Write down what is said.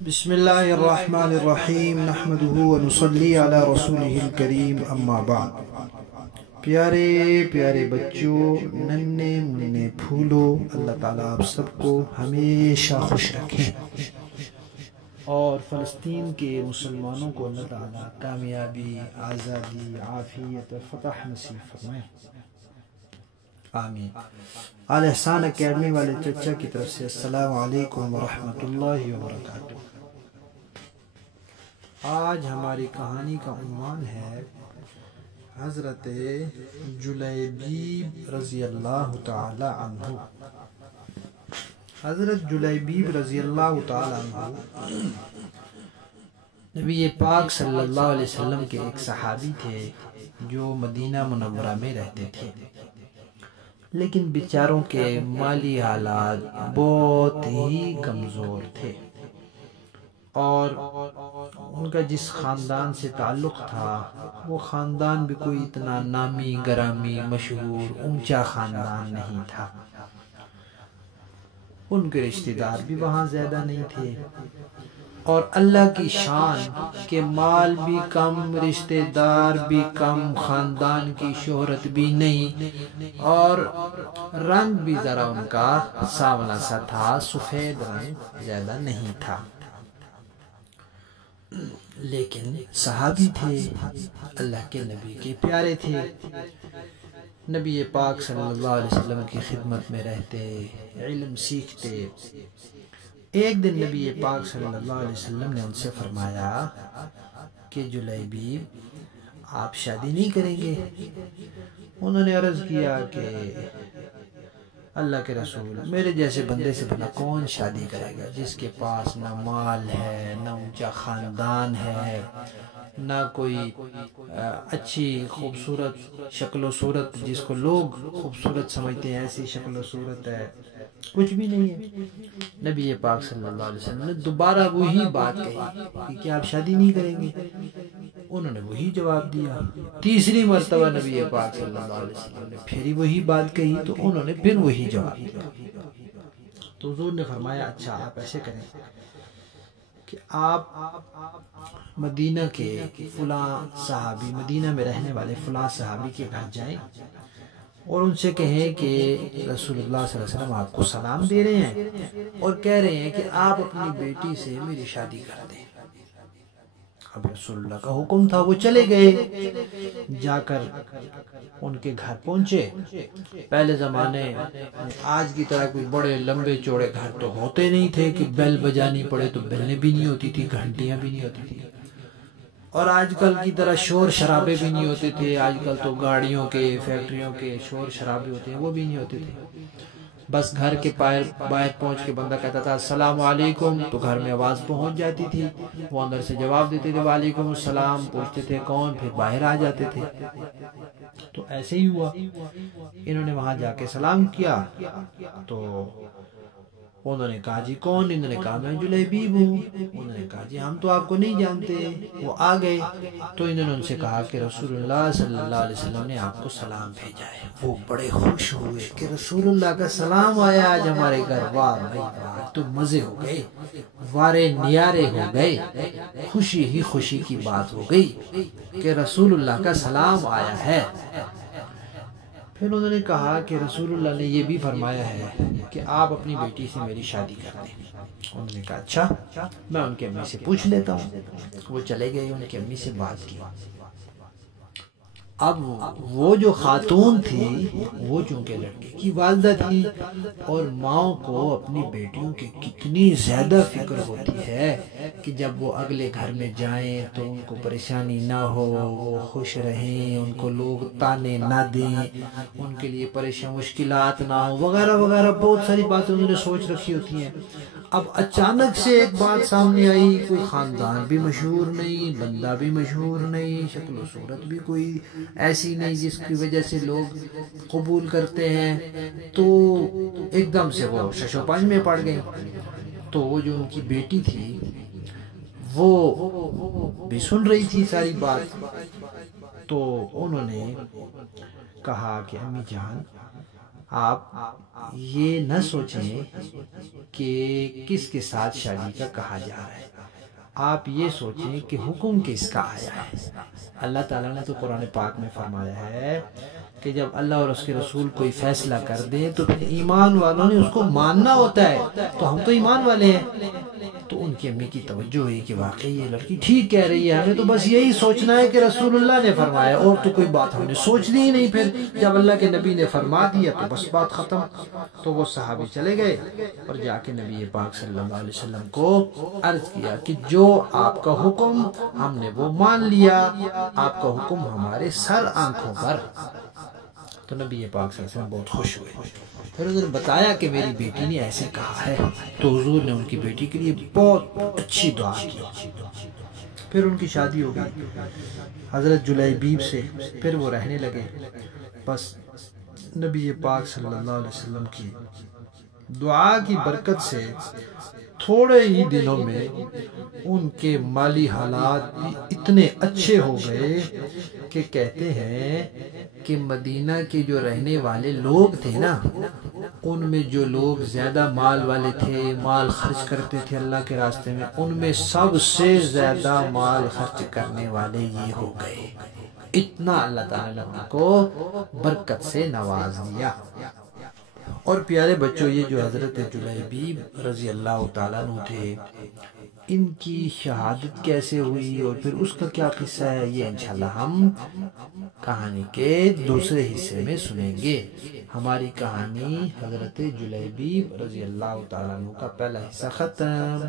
بسم اللہ الرحمن الرحیم نحمدہ ونصلی علی رسولہ الکریم اما بعد۔ پیارے پیارے بچوں، ننھے منھے پھولوں، اللہ تعالیٰ آپ سب کو ہمیشہ خوش رکھیں اور فلسطین کے مسلمانوں کو اللہ تعالیٰ کامیابی، آزادی، عافیت اور فتح نصیب فرمائے، آمین۔ آل احسان اکیڈمی والے چچا کی طرف سے السلام علیکم ورحمۃ اللہ وبرکاتہ۔ آج ہماری کہانی کا عنوان ہے حضرت جلیبیب رضی اللہ تعالی عنہ۔ حضرت جلیبیب رضی اللہ تعالی عنہ نبی پاک صلی اللہ علیہ وسلم کے ایک صحابی تھے جو مدینہ منورہ میں رہتے تھے، لیکن بیچاروں کے مالی حالات بہت ہی کمزور تھے اور ان کا جس خاندان سے تعلق تھا وہ خاندان بھی کوئی اتنا نامی گرامی مشہور اونچا خاندان نہیں تھا۔ ان کے رشتہ دار بھی وہاں زیادہ نہیں تھے اور اللہ کی شان کہ مال بھی کم، رشتہ دار بھی کم، خاندان کی شہرت بھی نہیں اور رنگ بھی ذرا ان کا سانولا سا تھا، سفید رنگ زیادہ نہیں تھا، لیکن صحابی تھے، اللہ کے نبی کے پیارے تھے، نبی پاک صلی اللہ علیہ وسلم کی خدمت میں رہتے، علم سیکھتے۔ ایک دن نبی پاک صلی اللہ علیہ وسلم نے ان سے فرمایا کہ جلیبیب آپ شادی نہیں کریں گے؟ انہوں نے عرض کیا کہ اللہ کے رسول، میرے جیسے بندے سے بنا کون شادی کرے گا جس کے پاس نہ مال ہے، نہ اونچا خاندان ہے، نہ کوئی اچھی خوبصورت شکل و صورت جس کو لوگ خوبصورت سمجھتے ہیں ایسی شکل و صورت ہے، کچھ بھی نہیں ہے۔ نبی پاک صلی اللہ علیہ وسلم نے دوبارہ وہی بات کہی کہ آپ شادی نہیں کریں گے؟ انہوں نے وہی جواب دیا۔ تیسری مرتبہ نبی پاک صلی اللہ علیہ وسلم نے پھر وہی بات کہی تو انہوں نے پھر وہی جواب دیا۔ تو حضور نے فرمایا اچھا آپ ایسے کریں کہ آپ مدینہ کے فلاں صحابی، مدینہ میں رہنے والے فلاں صحابی کے گھر جائیں اور ان سے کہیں کہ رسول اللہ صلی اللہ علیہ وسلم آپ کو سلام دے رہے ہیں اور کہہ رہے ہیں کہ آپ اپنی بیٹی سے میری شادی کر دیں۔ اب رسول اللہ کا حکم تھا، وہ چلے گئے، جا کر ان کے گھر پہنچے۔ پہلے زمانے آج کی طرح کوئی بڑے لمبے چوڑے گھر تو ہوتے نہیں تھے کہ بیل بجانی پڑے تو بیلیں بھی نہیں ہوتی تھی، گھنٹیاں بھی نہیں ہوتی تھی، اور آج کل کی طرح شور شرابے بھی نہیں ہوتے تھے۔ آج کل تو گاڑیوں کے، فیکٹریوں کے شور شرابے ہوتے ہیں، وہ بھی نہیں ہوتے تھے۔ بس گھر کے باہر پہنچ کے بندہ کہتا تھا السلام علیکم تو گھر میں آواز پہنچ جاتی تھی، وہ اندر سے جواب دیتے تھے وعلیکم السلام، پوچھتے تھے کون، پھر باہر آ جاتے تھے۔ تو ایسے ہی ہوا، انہوں نے وہاں جا کے سلام کیا تو انہوں نے کہا جی کون؟ انہوں نے کہا میں جلیبیب ہوں۔ انہوں نے کہا جی ہم تو آپ کو نہیں جانتے۔ وہ آ گئے تو انہوں نے ان سے کہا کہ رسول اللہ صلی اللہ علیہ وسلم نے آپ کو سلام بھیجا ہے۔ وہ بڑے خوش ہوئے کہ رسول اللہ کا سلام آیا آج ہمارے گھر، واہ بھائی واہ، تو مزے ہو گئے، وارے نیارے ہو گئے، خوشی ہی خوشی کی بات ہو گئی کہ رسول اللہ کا سلام آیا ہے۔ پھر انہوں نے کہا کہ رسول اللہ نے یہ بھی فرمایا ہے کہ آپ اپنی بیٹی سے میری شادی کر دیں۔ انہوں نے کہا اچھا میں ان کی امی سے پوچھ لیتا ہوں۔ وہ چلے گئے، ان کی امی سے بات کی۔ اب وہ جو خاتون تھی وہ چونکہ لڑکے کی والدہ تھی اور ماں کو اپنی بیٹیوں کی کتنی زیادہ فکر ہوتی ہے کہ جب وہ اگلے گھر میں جائیں تو ان کو پریشانی نہ ہو، وہ خوش رہیں، ان کو لوگ تانے نہ دیں، ان کے لیے مشکلات نہ ہو، وغیرہ وغیرہ بہت ساری باتیں انہوں نے سوچ رکھی ہوتی ہیں۔ اب اچانک سے ایک بات سامنے آئی، کوئی خاندان بھی مشہور نہیں، بندہ بھی مشہور نہیں، شکل و صورت بھی کوئی ایسی نہیں جس کی وجہ سے لوگ قبول کرتے ہیں، تو ایک دم سے وہ شش و پنج میں پڑ گئے۔ تو وہ جو ان کی بیٹی تھی وہ بھی سن رہی تھی ساری بات، تو انہوں نے کہا کہ امی جان آپ یہ نہ سوچیں کہ کس کے ساتھ شادی کا کہا جا رہا ہے، آپ یہ سوچیں کہ حکم کس کا آیا ہے۔ اللہ تعالیٰ نے تو قرآن پاک میں فرمایا ہے کہ جب اللہ اور اس کے رسول کوئی فیصلہ کر دیں تو پھر ایمان والوں نے اس کو ماننا ہوتا ہے۔ تو ہم تو ایمان والے ہیں، تو ان کی امی کی توجہ ہوئی کہ واقعی یہ لڑکی ٹھیک کہہ رہی ہے، ہمیں تو بس یہی سوچنا ہے کہ رسول اللہ نے فرمایا، اور تو کوئی بات ہم نے سوچنی ہی نہیں۔ پھر جب اللہ کے نبی نے فرما دیا تو بس بات ختم۔ تو وہ صحابی چلے گئے اور جا کے نبی پاک صلی اللہ علیہ وسلم کو عرض کیا کہ جو آپ کا حکم ہم نے وہ مان لیا، آپ کا حکم ہمارے سر آنکھوں پر۔ تو نبی پاک صلی اللہ علیہ وسلم بہت خوش ہوئے، پھر انہوں نے بتایا کہ میری بیٹی نے ایسے کہا ہے۔ تو حضور نے ان کی بیٹی کے لیے بہت اچھی دعا کی، پھر ان کی شادی ہو گئی حضرت جلیبیب سے، پھر وہ رہنے لگے۔ بس نبی پاک صلی اللہ علیہ وسلم کی دعا کی برکت سے تھوڑے ہی دنوں میں ان کے مالی حالات بھی اتنے اچھے ہو گئے کہ کہتے ہیں کہ مدینہ کے جو رہنے والے لوگ تھے نا، ان میں جو لوگ زیادہ مال والے تھے، مال خرچ کرتے تھے اللہ کے راستے میں، ان میں سب سے زیادہ مال خرچ کرنے والے یہ ہو گئے۔ اتنا اللہ تعالیٰ نے ان کو برکت سے نواز دیا۔ اور پیارے بچوں، یہ جو حضرت جلیبیب رضی اللہ تعالیٰ عنہ تھے، ان کی شہادت کیسے ہوئی اور پھر اس کا کیا قصہ ہے، یہ انشاءاللہ ہم کہانی کے دوسرے حصے میں سنیں گے۔ ہماری کہانی حضرت جلیبیب رضی اللہ تعالیٰ عنہ کا پہلا حصہ ختم۔